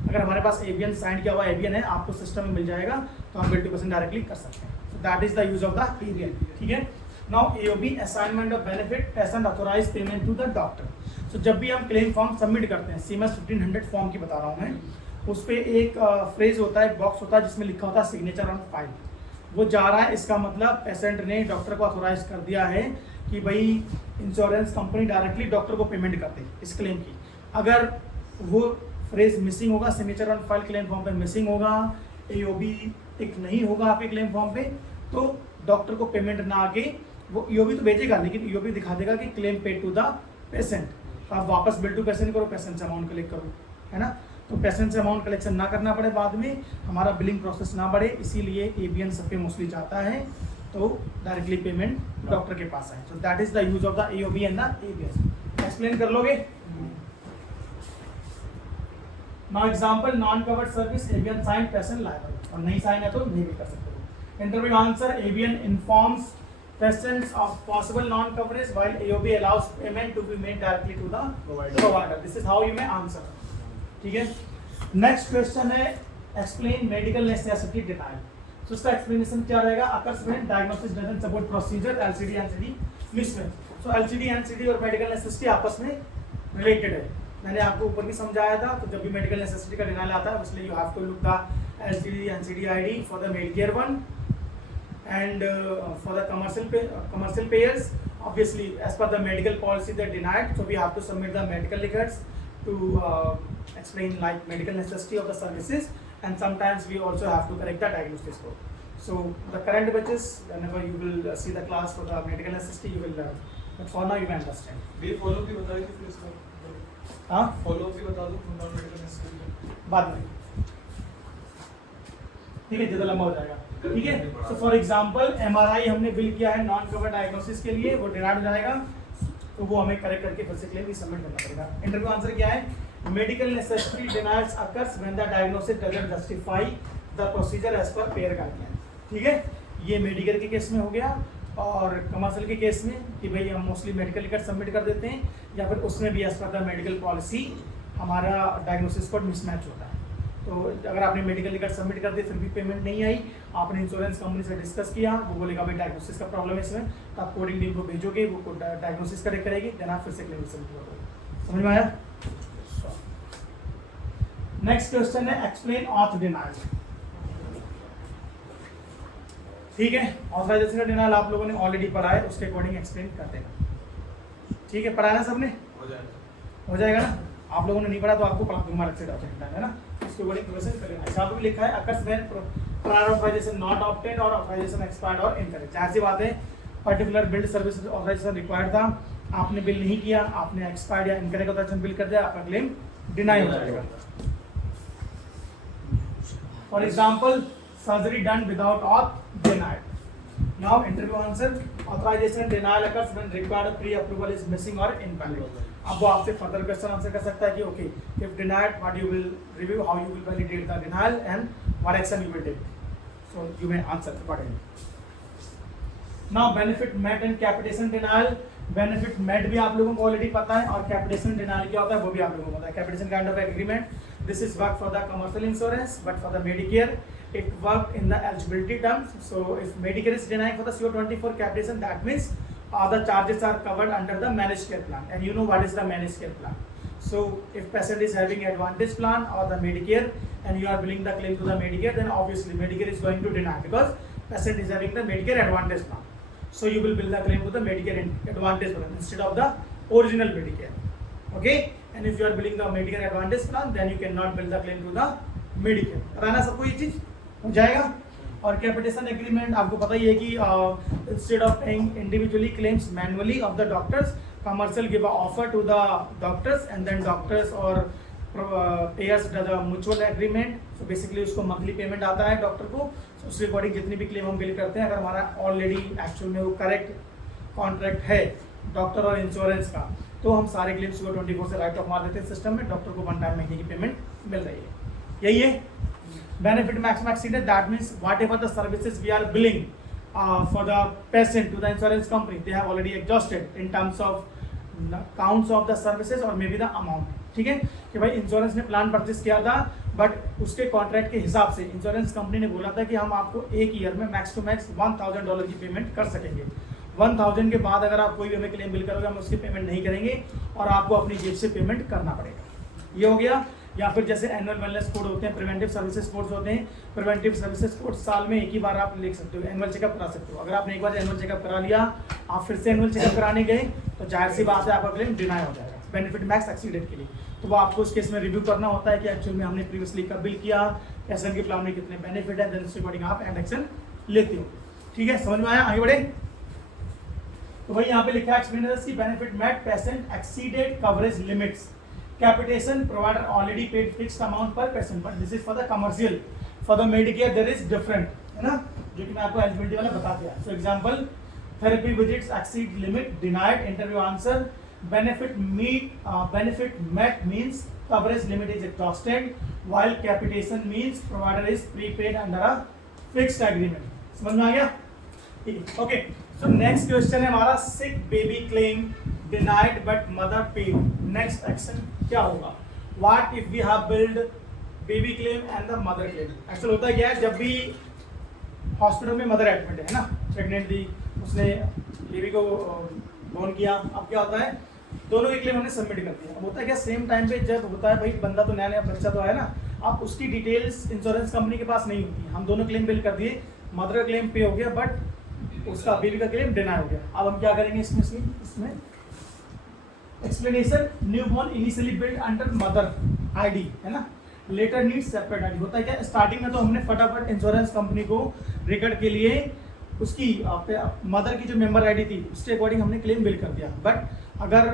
अगर हमारे पास एबीएन साइन किया हुआ एबीएन है आपको सिस्टम में मिल जाएगा तो हम बिल टू पेशेंट डायरेक्टली कर सकते हैं। So that is the use of the ABN. ठीक है। Now AOB assignment of benefit patient authorize payment to the doctor. So जब भी हम क्लेम फॉर्म सबमिट करते हैं, सीएमएस 1500 फॉर्म की बता रहा हूँ मैं, उस पर एक फ्रेज होता है, बॉक्स होता है जिसमें लिखा होता है सिग्नेचर ऑन फाइल। वो जा रहा है, इसका मतलब पेशेंट ने डॉक्टर को ऑथोराइज कर दिया है कि भाई इंश्योरेंस कंपनी डायरेक्टली डॉक्टर को पेमेंट कर दे इस क्लेम की। अगर वो फ्रेज मिसिंग होगा, signature on file claim form पे मिसिंग होगा, एओबी टिक नहीं होगा आपके क्लेम फॉर्म पे, तो डॉक्टर को पेमेंट ना आके वो ईओबी तो भेजेगा लेकिन ईओबी दिखा देगा कि claim paid to the patient. तो आप वापस बिल टू पेशेंट करो, पेशेंट से अमाउंट कलेक्ट करो, है ना। तो पेशेंट से अमाउंट कलेक्शन ना करना पड़े, बाद में हमारा बिलिंग प्रोसेस ना बढ़े, इसीलिए एबीएन सबके मोस्टली जाता है तो डायरेक्टली पेमेंट डॉक्टर के पास आए। So that is the use of the AOB and the ABN. Explain कर लोगे। Now example non covered service ABN sign patient liable, और नहीं साइन है तो नहीं भी कर सकते। Interview answer ABN informs patients of possible non-coverage while AOB allows payment to be made directly to the provider. This is how you may answer. ठीक है। नेक्स्ट क्वेश्चन है एक्सप्लेन मेडिकल नेसेसिटी डिनायल। सो इसका explanation क्या रहेगा? Occurs when diagnosis doesn't support procedure, LCD NCD mismatch. So LCD NCD और medical necessity आपस में related है। मैंने आपको ऊपर भी समझाया था। तो जब भी मेडिकल नेसेसिटी का डिनायल आता है इसलिए you have to look the LCD NCD ID for the Medicare one and for the commercial payers, obviously as per the medical policy they're denied, so we have to submit the medical records to explain like medical necessity of the services, and sometimes we also have to correct the diagnosis code. So the current batches, whenever you will see the class for the medical necessity you will learn, but for now you can understand। ये follow भी बताइए फिर इसका। हाँ, follow भी बता दो non medical necessity बाद में, ठीक है, ज़्यादा लंबा हो जाएगा। ठीक है। सो फॉर एग्जांपल एमआरआई हमने बिल किया है नॉन कवर डायग्नोसिस के लिए, वो डिनाइड हो जाएगा, तो वो हमें करेक्ट करके फिर से क्लेम भी सबमिट करना पड़ेगा। इंटरव्यू आंसर क्या है? Medical necessity denials occurs when the diagnosis doesn't justify the procedure as per payer guideline. ठीक है, ये मेडिकल के केस में हो गया। और कमर्शियल के केस में कि भाई हम मोस्टली मेडिकल रिकॉर्ड सबमिट कर देते हैं, या फिर उसमें भी as per the medical policy हमारा डायग्नोसिस कोड मिसमैच होता है। तो अगर आपने मेडिकल रिकॉर्ड सबमिट कर दिए फिर भी पेमेंट नहीं आई, आपने इंश्योरेंस कंपनी से डिस्कस किया, वो बोलेगा भाई डायग्नोसिस का प्रॉब्लम है इसमें, तो आप कोडिंग टीम को भेजोगे, वो डायग्नोसिस करेक्ट करेगी, देन आप फिर से क्लेम सबमिट करोगे। समझ में आया? नेक्स्ट क्वेश्चन है एक्सप्लेन ऑथ डिनायल। ठीक है, ऑथराइजेशन का डिनायल आप लोगों ने ऑलरेडी पढ़ा है, उसके अकॉर्डिंग एक्सप्लेन कर देना। ठीक है, पढ़ा ना सबने? हो जाएगा ना? आप लोगों ने नहीं पढ़ा तो आपको पढ़ा दूंगा अलग से, है ना। इसके अकॉर्डिंग क्वेश्चन कर लेना। यहाँ पे भी लिखा है occurs when prior authorization not obtained और ऑथराइजेशन एक्सपायर्ड और इनकरेक्ट। जाहिर सी बात है particular billed service authorization required था, आपने बिल नहीं किया, आपने एक्सपायर्ड या इनकरेक्ट ऑथराइजेशन बिल कर दिया, आपका क्लेम डिनाई हो जाएगा। For example surgery done without auth denied. Now interview answer authorization denial occurs when required pre approval is missing और इनवैलिड। अब वो आपसे फर्दर क्वेश्चन आंसर कर सकता है कि okay if denied what you will review, how you will validate the denial and what action you will take. So you may answer accordingly. Now benefit met and capitation denial. Benefit met भी आप लोगों को already पता है, और capitation denial क्या होता है वो भी आप लोगों को पता है। Capitation kind of agreement, this is work for the commercial insurance, but for the Medicare it worked in the eligibility terms. So if Medicare is denying for the CO24 capitation, that means all the charges are covered under the managed care plan, and you know what is the managed care plan. So if patient is having advantage plan or the Medicare and you are billing the claim to the Medicare, then obviously Medicare is going to deny because patient is having the Medicare advantage plan. So you will bill the claim to the Medicare advantage plan instead of the original Medicare. Okay? And if you are billing the Medicare advantage plan, then you cannot bill the claim to the Medicare. पता है ना सबको ये चीज? हो जाएगा। और capitation agreement आपको पता ही है कि instead of paying individually claims manually of the doctors, commercial give a offer to the doctors and then doctors और payers the mutual agreement. So basically उसको मंथली पेमेंट आता है डॉक्टर को। so, उसके अकॉर्डिंग जितनी भी क्लेम हम bill करते हैं, अगर हमारा ऑलरेडी एक्चुअल में वो करेक्ट कॉन्ट्रैक्ट है डॉक्टर और इंश्योरेंस का, तो हम सारे क्लेम्स को 24 से राइट ऑफ मार देते हैं सिस्टम में, डॉक्टर को 1 टाइम महीने की पेमेंट मिल रही है। यही है benefit maximum accident, that means whatever the services we are billing for the patient to the insurance company, they have already exhausted in terms of counts of the services और may be the amount. ठीक है कि भाई insurance ने plan purchase किया था, but उसके contract के हिसाब से इंश्योरेंस कंपनी ने बोला था कि हम आपको एक ईयर में मैक्स टू मैक्स $1,000 की पेमेंट कर सकेंगे। 1000 के बाद अगर आप कोई भी हमें क्लेम बिल करोगे, हम उसकी पेमेंट नहीं करेंगे और आपको अपनी जेब से पेमेंट करना पड़ेगा। ये हो गया। या फिर जैसे एनुअल वेलनेस कोड होते हैं, प्रिवेंटिव सर्विसेज कोड्स होते हैं। प्रिवेंटिव सर्विसेज कोड साल में एक ही बार आप लिख सकते हो, एनुअल चेकअप करा सकते हो। अगर आपने एक बार एनुअल चेकअप करा लिया, आप फिर से एनुअल चेकअप कराने गए, तो जाहिर सी बात है आपका क्लेम डिनाई हो जाएगा बेनिफिट मैक्स एक्सीडेंट के लिए। तो वो आपको उस केस में रिव्यू करना होता है कि एक्चुअल में हमने प्रीवियसली कब बिल किया, पेशेंट के प्लान में कितने बेनिफिट है, देन उसके अकॉर्डिंग आप एंड एक्शन लेते हो। ठीक है, समझ में आया? आगे बढ़े। तो भाई यहाँ पे लिखा है एक्सप्लेनर्स की benefit met patient exceeded coverage limits, capitation provider already paid fixed amount per patient, but this is for the commercial, for the Medicare there is different, है ना, जो कि मैं आपको एलिजिबिलिटी वाला बता दिया। So example, therapy visits exceed limit denied, interview answer, benefit met means coverage limit is exhausted, while capitation means provider is prepaid under a fixed agreement। समझ में आ गया? ओके, सो नेक्स्ट क्वेश्चन है हमारा, sick baby claim denied but mother paid, next action क्या होगा? What if we have billed baby claim and the mother claim? Actual होता है क्या है, जब भी हॉस्पिटल में मदर एडमिट है ना, प्रेग्नेंट थी, उसने बेबी को बोर्न किया, अब क्या होता है, दोनों के क्लेम हमने सबमिट कर दिया। अब होता है क्या, सेम टाइम पे जब होता है भाई बंदा तो नया नया बच्चा तो आया ना, अब उसकी डिटेल्स इंश्योरेंस कंपनी के पास नहीं होती। हम दोनों क्लेम बिल कर दिए, मदर का क्लेम पे हो गया बट उसका बेबी का क्लेम डिनाई हो गया। अब हम क्या करेंगे इसमें explanation, newborn initially build under mother ID, है ना, लेटर नीड्स सेपरेट आईडी। होता है क्या, स्टार्टिंग में तो हमने फटाफट इंश्योरेंस कंपनी को रिकॉर्ड के लिए उसकी मदर की जो मेंबर आईडी थी उसके अकॉर्डिंग हमने क्लेम बिल कर दिया। बट अगर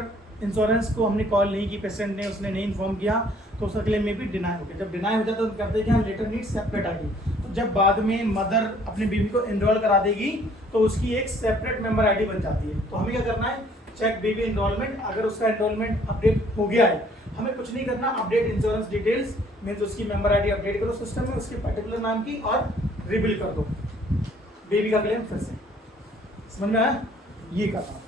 इंश्योरेंस को हमने कॉल नहीं की, पेशेंट ने उसने नहीं इन्फॉर्म किया, तो उसका क्लेम में भी डिनाई हो गया। जब डिनाई हो जाता है तो करते हैं कि हम लेटर नीड सेपरेट आईडी। तो जब बाद में मदर अपने बेबी को एनरोल करा देगी तो उसकी एक सेपरेट मेंबर आईडी बन जाती है। तो हमें क्या करना है, चेक बेबी एनरोलमेंट, अगर उसका एनरोलमेंट अपडेट हो गया है, हमें कुछ नहीं करना, अपडेट इंश्योरेंस डिटेल्स मीन्स उसकी मेंबर आईडी अपडेट करो सिस्टम में, उसके पर्टिकुलर नाम की, और रिबिल कर दो बेबी का क्लेम फिर से। समझ में आया? ये करना है।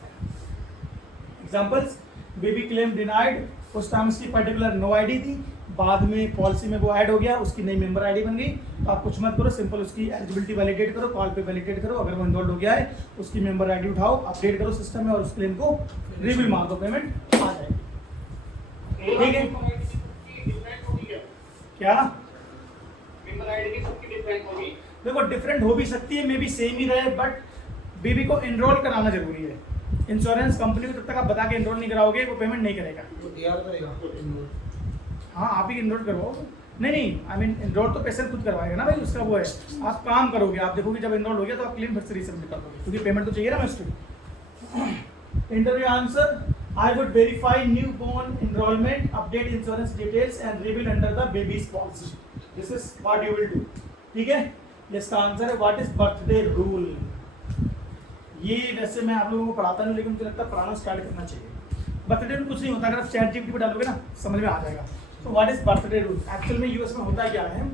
एग्जांपल्स, बेबी क्लेम डिनाइड, उस टाइम उसकी पर्टिकुलर नो आईडी थी, बाद में पॉलिसी में वो ऐड हो गया, उसकी नई मेंबर आईडी बन गई। तो आप कुछ मत करो, सिंपल उसकी एलिजिबिलिटी वैलिडेट करो, कॉल पे वैलिडेट करो, अगर वो इनरोल्ड हो गया है उसकी मेंबर आईडी उठाओ, अपडेट करो सिस्टम में और उस क्लेम को रिबिल मार दो, पेमेंट आ जाएगी। ठीक है, क्या मेंबर आईडी की सबकी डिफरेंट होगी? देखो डिफरेंट हो भी सकती है, मे बी सेम ही रहे, बट बेबी को एनरोल कराना जरूरी है। इंश्योरेंस कंपनी को जब तक आप बता के एनरोल नहीं कराओगे वो पेमेंट नहीं करेगा। हाँ, आप ही एनरोल करवाओ। नहीं, आई मीन एनरोल तो पेशेंट खुद करवाएगा ना भाई, उसका वो है, आप काम करोगे, आप देखोगे जब एनरोल हो गया तो आप क्लेम फिर से रीसबमिट कर दोगे, क्योंकि पेमेंट तो चाहिए ना उसको। Interview answer, I would verify new born enrollment, update insurance details and rebill under the baby's policy. This is what you will do. ठीक है, इसका आंसर है व्हाट इज बर्थडे रूल। ये वैसे मैं आप लोगों को पढ़ाता नहीं, लेकिन मुझे लगता है पढ़ाना स्टार्ट करना चाहिए। बर्थडे रूल कुछ नहीं होता, अगर आप चैट जीपीटी पे डालोगे ना समझ में आ जाएगा। तो what is birthday rule? Actual में यूएस में होता क्या है,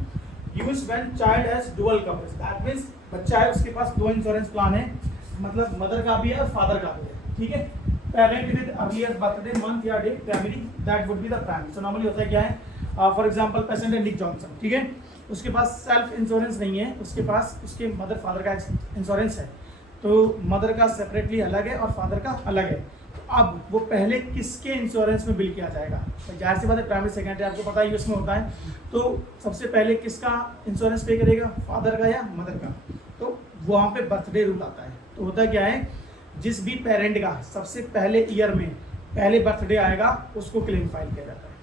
use when child has dual coverage, that means बच्चा है उसके पास दो इंश्योरेंस प्लान है, मतलब मदर का भी है और फादर का भी है। ठीक है, parent with earlier birthday month या day primary, that would be the primary. So normally होता है क्या है, फॉर एग्जांपल पेशेंट है निक जॉनसन, ठीक है, उसके पास सेल्फ इंश्योरेंस नहीं है, उसके पास उसके मदर फादर का इंश्योरेंस है, तो मदर का सेपरेटली अलग है और फादर का अलग है। अब वो पहले किसके इंश्योरेंस में बिल किया जाएगा? तो जाहिर सी बात है प्राइमरी सेकेंडरी आपको पता है यूएस में होता है, तो सबसे पहले किसका इंश्योरेंस पे करेगा, फादर का या मदर का? तो वहाँ पे बर्थडे रूल आता है। तो होता क्या है, जिस भी पेरेंट का सबसे पहले ईयर में पहले बर्थडे आएगा उसको क्लेम फाइल किया जाता है,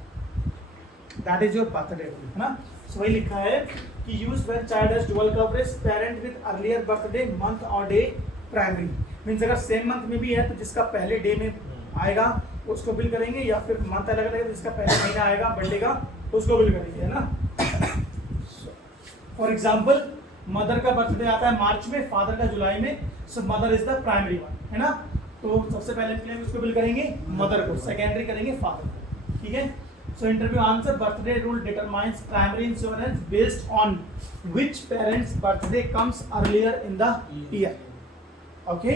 that is your birthday rule, है ना। सो वही लिखा है कि used when child has dual coverage parent with earlier birthday month और डे प्राइमरी मींस अगर सेम मंथ में भी है तो जिसका पहले डे में आएगा उसको बिल करेंगे, या फिर मंथ अलग अलग है तो जिसका पहले महीना आएगा बर्थडे का उसको बिल करेंगे, है ना। फॉर एग्जाम्पल मदर का बर्थडे आता है मार्च में, फादर का जुलाई में, so mother is the primary one, है ना। तो सबसे पहले क्लेम उसको बिल करेंगे मदर को, सेकेंडरी करेंगे फादर को, ठीक है। So interview answer, birthday rule determines primary insurance based on which parent's birthday comes earlier in the year. Okay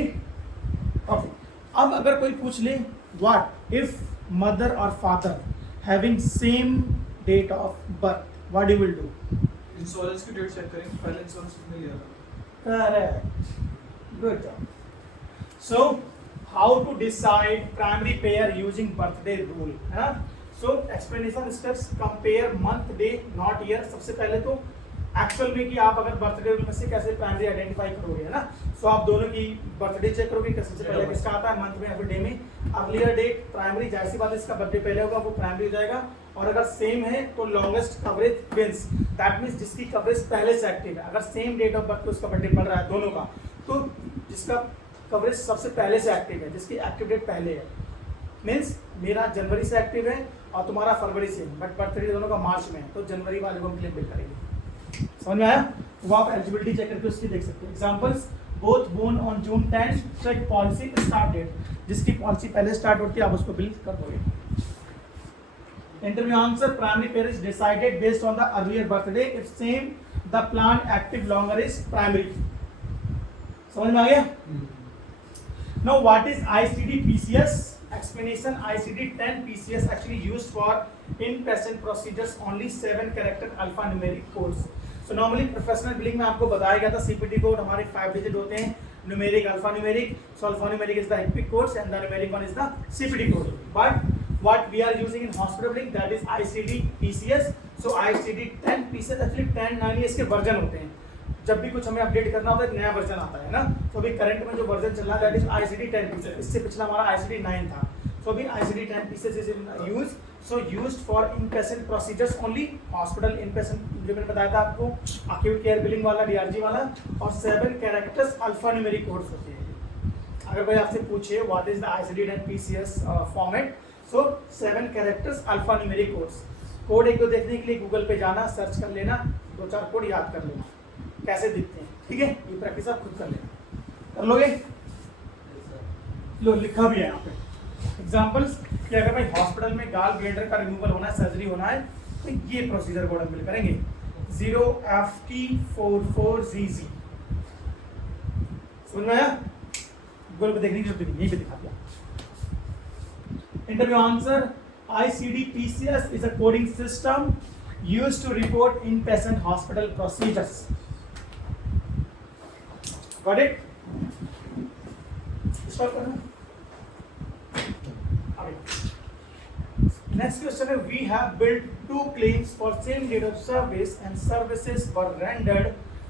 okay, अब अगर कोई पूछ ले व्हाट इफ मदर और father having same date of birth, what you will do? Insurance की date check करेंगे, पहले insurance कितने लिया था। Correct. Good job. So, how to decide primary payer using birthday rule? है ना? So, explanation steps: compare month, day, not year. सबसे पहले तो एक्चुअल में कि आप अगर बर्थडे रूल में से कैसे प्राइमरी आइडेंटिफाई करोगे, है ना। सो आप दोनों की बर्थडे चेक करोगे, सबसे पहले किसका आता है, मंथ में या फिर डे में। अर्लियर डेट प्राइमरी, जाहिर सी बात है इसका बर्थडे पहले होगा वो प्राइमरी हो जाएगा, और अगर सेम है तो longest coverage wins, that means जिसकी कवरेज पहले से एक्टिव है। अगर सेम डेट ऑफ बर्थ पे उसका बर्थडे पड़ रहा है दोनों का, तो जिसका कवरेज सबसे पहले से एक्टिव है, जिसकी एक्टिव डेट पहले है, मींस मेरा जनवरी से एक्टिव है और तुम्हारा फरवरी से, बट बर्थडे दोनों का मार्च में है, तो जनवरी वाले को हम क्लेम बिल करेंगे। समझ में आया? वो आप एलिजिबिलिटी चेक करके उसकी देख सकते हैं। Examples, both born on June 10, check policy start date, जिसकी पॉलिसी पहले स्टार्ट होती है आप उसको बिल कर दोगे। Interview answer, primary payer is decided based on the earlier birthday if same the plan active longer is primary. समझ में आ गया? Now what is ICD PCS? Explanation: ICD-10 PCS actually used for in-patient procedures, only 7 character alphanumeric codes. So normally professional billing में आपको बताया गया था CPT code हमारे 5 digit होते हैं, numeric, alphanumeric. So alphanumeric is the HCPC codes and the numeric one is the CPT code. But what we are using in hospital billing, that is ICD-PCS. So ICD-10 PCS actually 10 9 इसके version होते हैं। जब भी कुछ हमें update करना होता है एक नया वर्जन आता है ना, तो अभी करंट में जो वर्जन चल रहा है दैट इज ICD-10 PCS। इससे पिछला हमारा ICD-9 था। सो अभी ICD-10 PCS is in use, so used for inpatient procedures only, hospital inpatient जो मैंने बताया था आपको, अक्यूट केयर बिलिंग वाला DRG वाला, और 7 कैरेक्टर्स अल्फान्यूमेरिक कोड्स होते हैं। अगर कोई आपसे पूछे what is the ICD-10 PCS format, so 7 characters alphanumeric codes. Code एक दो देखने के लिए गूगल पे जाना, सर्च कर लेना, 2-4 कोड याद कर लेना कैसे दिखते हैं, ठीक है। ये प्रैक्टिस आप खुद कर लेना, कर लोगे? लो लिखा भी है यहाँ पे एग्जांपल्स कि अगर भाई हॉस्पिटल में गाल ब्लेडर का रिमूवल होना है, सर्जरी होना है, तो ये प्रोसीजर कोड हम बिल करेंगे 0FT44ZZ। समझ में आया? गूगल पे देखने की जरूरत नहीं, यहीं पे दिखा दिया। Interview answer, ICD-PCS is a coding system used to report inpatient hospital procedures. Got it? Start करना। Next question is, we have built 2 claims for same date of service and services were rendered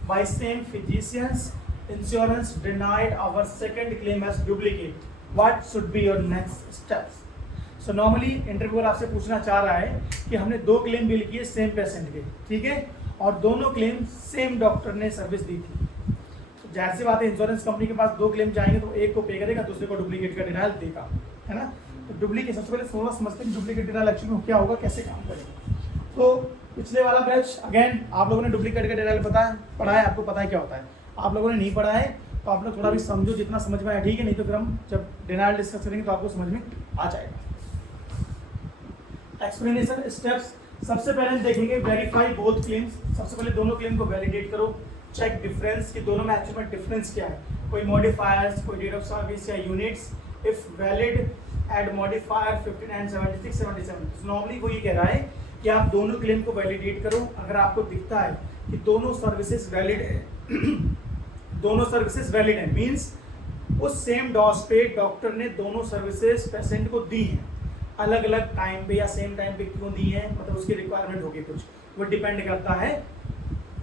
by same physicians. Insurance denied our second claim as duplicate. What should be your next steps? So normally interviewer आपसे पूछना चाह रहा है कि हमने 2 claim bill किए same patient के, ठीक है, और दोनों क्लेम सेम डॉक्टर ने सर्विस दी थी। तो जाहिर सी बात है इंश्योरेंस कंपनी के पास 2 क्लेम जाएंगे तो एक को पे करेगा, दूसरे को डुप्लीकेट का डिनायल देगा, है ना। तो डुप्लीकेट सबसे पहले थोड़ा समझते हैं डुप्लीकेट डिनायल एक्चुअली क्या होगा, कैसे काम करेगा। तो पिछले वाला बैच अगेन आप लोगों ने डुप्लीकेट का डिनायल पढ़ा है, आपको पता है क्या होता है। आप लोगों ने नहीं पढ़ा है तो आप लोग थोड़ा भी समझो, जितना समझ में आया ठीक है, नहीं तो फिर हम जब डिनायल डिस्कस करेंगे तो आपको समझ में आ जाएगा। एक्सप्लेनेशन स्टेप्स, सबसे पहले हम देखेंगे वेरीफाई बोथ क्लेम्स। सबसे पहले दोनों क्लेम को वैलिडेट करो, चेक डिफरेंस कि दोनों में एक्चुअल में डिफरेंस क्या है, कोई मॉडिफायर्स, कोई डेट ऑफ सर्विस या units. If valid add modifier 59 76 77। Normally वो ये कह रहा है कि आप दोनों क्लेम को वैलिडेट करो। अगर आपको दिखता है कि दोनों सर्विसेज वैलिड है दोनों सर्विसेज वैलिड है मींस उस सेम डॉस पे डॉक्टर ने दोनों सर्विसेज पेशेंट को दी हैं, अलग अलग टाइम पे या सेम टाइम पे क्यों दी है, मतलब उसकी रिक्वायरमेंट होगी कुछ, वो डिपेंड करता है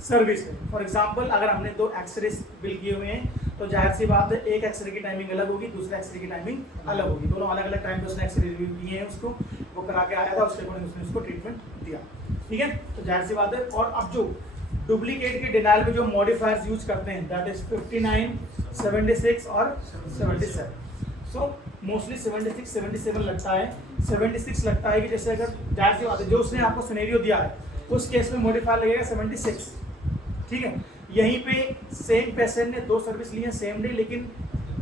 सर्विस पे। फॉर एग्जांपल अगर हमने 2 एक्सरे बिल किए हुए हैं तो जाहिर सी बात है एक एक्सरे की टाइमिंग अलग होगी, दूसरे एक्सरे की टाइमिंग अलग होगी, दोनों अलग अलग टाइम पे उसने एक्सरे रिव्यू किए हैं, उसको वो करा के आया था, उसके अकॉर्डिंग उसने उसको ट्रीटमेंट दिया, ठीक है। तो जाहिर सी बात है। और अब जो डुप्लीकेट के डिनाइल में जो मॉडिफायर्स यूज करते हैं दैट इज 59, 76 और 77. सो मोस्टली 76, 77 लगता है. 76 लगता है कि जैसे अगर जाहिर सी बात है जो उसने आपको सिनेरियो दिया है उस केस में मॉडिफायर लगेगा 76. ठीक है. यहीं पे सेम पेशेंट ने 2 सर्विस ली है सेम डे, लेकिन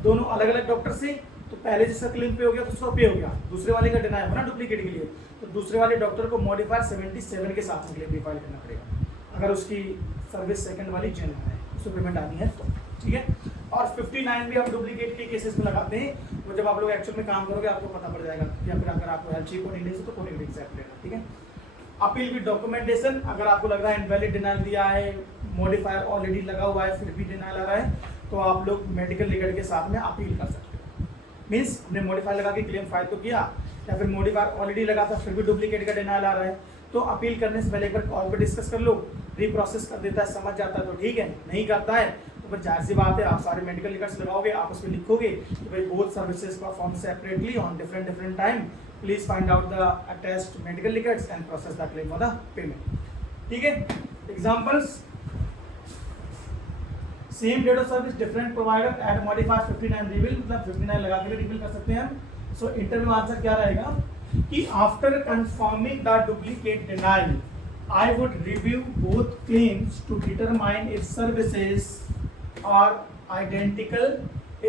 दोनों अलग अलग डॉक्टर से. तो पहले जिसका क्लेम पे हो गया तो उसका पे हो गया, दूसरे वाले का डिनाई हो ना डुप्लीकेट के लिए, तो दूसरे वाले डॉक्टर को मॉडिफायर 77 के साथ में क्लेम भी फाइल करना पड़ेगा अगर उसकी सर्विस सेकंड वाली जेन्युइन है, उसको पेमेंट आनी है तो. ठीक है. और 59 भी हम डुप्लीकेट के केसेस में लगाते हैं. वो जब आप लोग एक्चुअल में काम करोगे आपको पता पड़ जाएगा, या फिर अगर आपको हेल्थ चेक कोड इंडेक्स है तो कोड इंडेक्स ऐप लेना. ठीक है. अपील विद डॉक्यूमेंटेशन, अगर आपको लग रहा है इनवैलिड डिनाइल दिया है, मॉडिफायर ऑलरेडी लगा हुआ है फिर भी डिनाइल आ रहा है, तो आप लोग मेडिकल रिकॉर्ड के साथ में अपील कर सकते हो. मीन्स हमने मॉडिफायर लगा के क्लेम फाइल तो किया, या फिर मॉडिफायर ऑलरेडी लगा था फिर भी डुप्लीकेट का डिनाइल आ रहा है, तो अपील करने से पहले एक बार कॉल पर डिस्कस कर लो. रीप्रोसेस कर देता है, समझ जाता है तो ठीक है, नहीं करता है तो फिर जाहिर सी बात है आप सारे मेडिकल रिकॉर्ड्स लगाओगे, आप उसमें लिखोगे कि भाई both services perform separately on different time, please find out the attached medical records and process the claim for the payment. ठीक है. Examples, same date of service different provider add modifier 59 reveal, मतलब 59 लगा के reveal कर सकते हैं हम. सो interview answer क्या रहेगा कि after confirming the duplicate denial I would review both claims to determine if services are identical.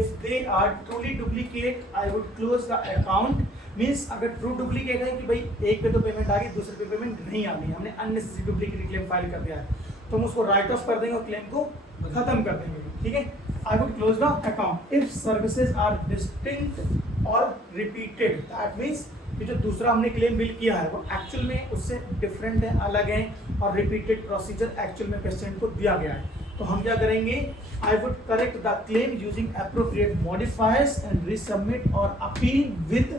If they are truly duplicate, I would close the account. Means अगर ट्रू डुप्लीकेट है कि भाई एक पे तो पेमेंट आ गई दूसरे पे पेमेंट नहीं आ गई, हमने अननेसेसरी डुप्लीकेट क्लेम फाइल कर दिया है, तो हम उसको राइट ऑफ कर देंगे और क्लेम को खत्म कर देंगे. ठीक है. I would close the account. If services are distinct or repeated, that means कि जो दूसरा हमने क्लेम बिल किया है वो एक्चुअल में उससे डिफरेंट है, अलग है, और रिपीटेड प्रोसीजर एक्चुअल में पेशेंट को दिया गया है, तो हम क्या करेंगे, I would correct the claim using appropriate modifiers and resubmit और appeal with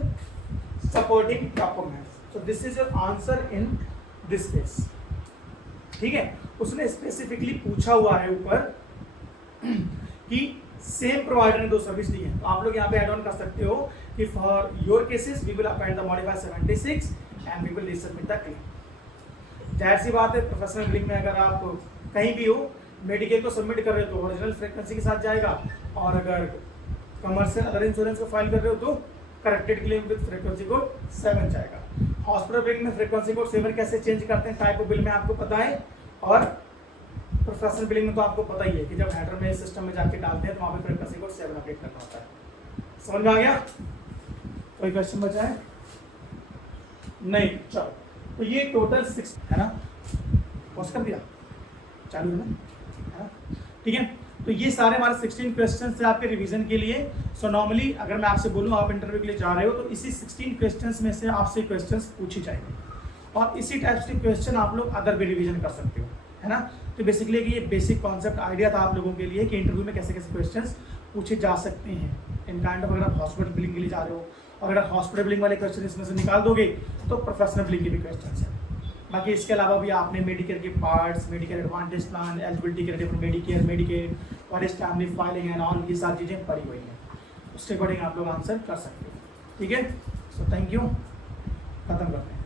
supporting documents. So this is your answer in this case. ठीक है. उसने स्पेसिफिकली पूछा हुआ है ऊपर कि सेम प्रोवाइडर ने 2 सर्विस दी है, तो आप लोग यहाँ पे ऐड ऑन कर सकते हो कि for your cases we will append the modifier 76 and we will resubmit the claim. जाहिर सी बात है प्रोफेशनल बिलिंग में अगर आप कहीं भी हो मेडिकेल को सबमिट कर रहे हो तो ओरिजिनल फ्रीक्वेंसी के साथ जाएगा, और अगर कमर्शियल अदर इंश्योरेंस को फाइल कर रहे हो तो corrected claim with frequency code 7 जाएगा. हॉस्पिटल बिलिंग में फ्रीक्वेंसी कोड 7 कैसे चेंज करते हैं टाइप ऑफ बिल में आपको पता है, और प्रोफेशनल बिलिंग में तो आपको पता ही है कि जब हेडर में सिस्टम में जाके डालते हैं तो वहाँ पे फ्रीक्वेंसी कोड 7 अपडेट करना होता है. समझ में आ गया? कोई क्वेश्चन बचा है? नहीं. चलो, तो ये टोटल 6 है ना, पॉज कर दिया, चालू है ना. ठीक है. तो ये सारे हमारे 16 क्वेश्चन थे आपके रिवीजन के लिए. सो नॉर्मली अगर मैं आपसे बोलूँ आप इंटरव्यू के लिए जा रहे हो तो इसी 16 क्वेश्चन में से आपसे क्वेश्चन पूछी जाएंगे, और इसी टाइप से क्वेश्चन आप लोग अदर भी रिवीजन कर सकते हो, है ना. तो बेसिकली ये बेसिक कॉन्सेप्ट आइडिया था आप लोगों के लिए कि इंटरव्यू में कैसे कैसे क्वेश्चंस पूछे जा सकते हैं इन काइंड ऑफ. अगर आप हॉस्पिटल बिलिंग के लिए जा रहे हो, अगर आप हॉस्पिटल बिलिंग वाले क्वेश्चन इसमें से निकाल दोगे तो प्रोफेशनल बिलिंग के भी क्वेश्चन हैं. बाकी इसके अलावा भी आपने मेडिकेयर के parts, Medicare advantage plan, eligibility criteria for Medicare, Medicaid, what is family filing and all, ये सारी चीज़ें पढ़ी हुई हैं. उसके अकॉर्डिंग आप लोग आंसर कर सकते हो. ठीक है. So thank you. खत्म करते हैं.